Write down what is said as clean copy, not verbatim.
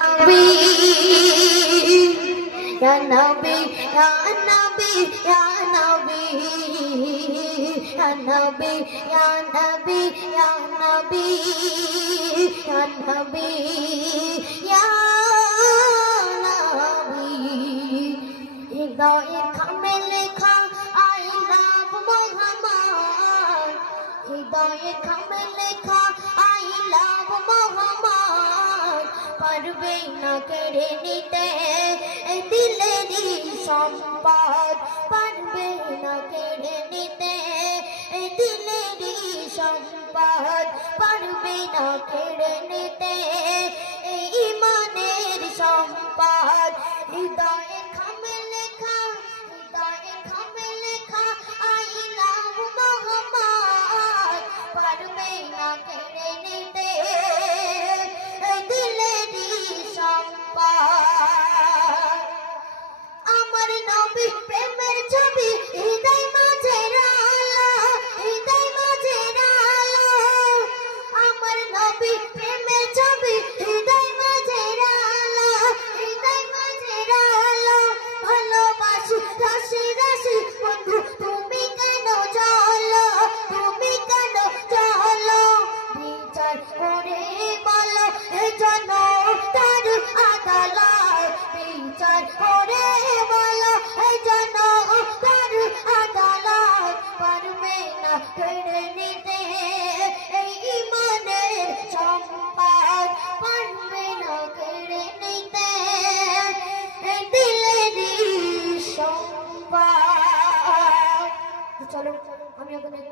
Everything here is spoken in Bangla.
নবী ইয়া নবী ইয়া নবী ইয়া নবী ইয়া নবী ইয়া নবী ইয়া নবী ইয়া নবী ইয়া নবী হৃদয়ে খামে লেখা আই লাভ মোহাম্মদ হৃদয়ে খামে লেখা আই লাভ মোহাম্মদ পারবে না কেড়ে নিতে দিলেরই সম্পদ পারবে না কেড়ে নিতে দিলেরই সম্পদ পারবে না কেড়ে নিতে ইমানের সম্পদ হৃদয়